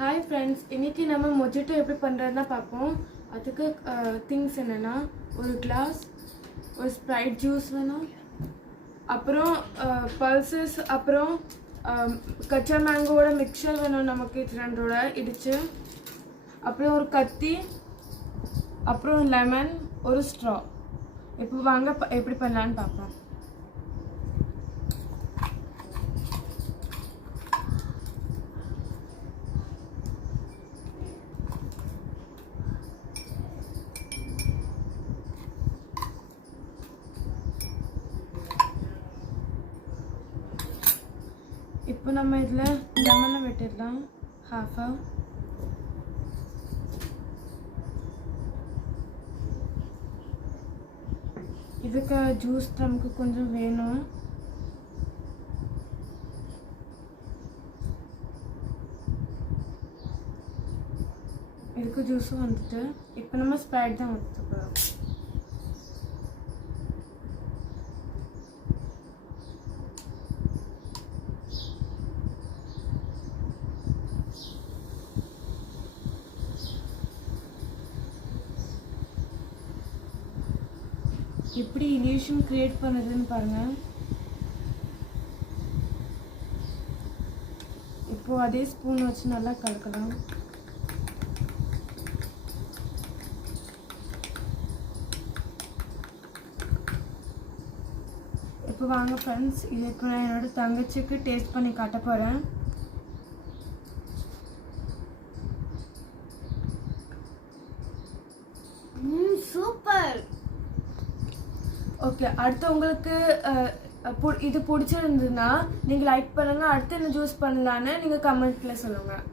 Hi friends, இன்றைக்கி நம்ம mojito எப்படி பண்ணுறதுனா பார்ப்போம். அதுக்கு திங்ஸ் என்னென்னா, ஒரு கிளாஸ், ஒரு ஸ்ப்ரைட் ஜூஸ் வேணும், அப்புறம் பல்சஸ், அப்புறம் கச்சா மேங்கோவோட மிக்சர் வேணும் நமக்கு ரெண்டோட இடித்து, அப்புறம் ஒரு கத்தி, அப்புறம் லெமன், ஒரு ஸ்ட்ரா. இப்போ வாங்க எப்படி பண்ணலான்னு பார்ப்போம். இப்போ நம்ம இதில் லெமனை வெட்டிடலாம், ஹாஃபா. இதுக்கு ஜூஸ் நமக்கு கொஞ்சம் வேணும். இதுக்கு ஜூஸும் வந்துட்டு இப்போ நம்ம ஸ்ப்ரைட் தான் ஊற்றிக்கிறோம். எப்படி இல்யூஷன் கிரியேட் பண்ணுறதுன்னு பாருங்கள். இப்போது அதே ஸ்பூன் வச்சு நல்லா கலக்கலாம். இப்போ வாங்க ஃப்ரெண்ட்ஸ், இது இப்போ நான் என்னோடய தங்கச்சிக்கு டேஸ்ட் பண்ணி காட்ட போகிறேன். சூப்பர். ஓகே, அடுத்து உங்களுக்கு இது பிடிச்சிருந்ததுன்னா நீங்கள் லைக் பண்ணுங்கள். அடுத்து என்ன ஜூஸ் பண்ணலான்னு நீங்கள் கமெண்ட்டில் சொல்லுங்கள்.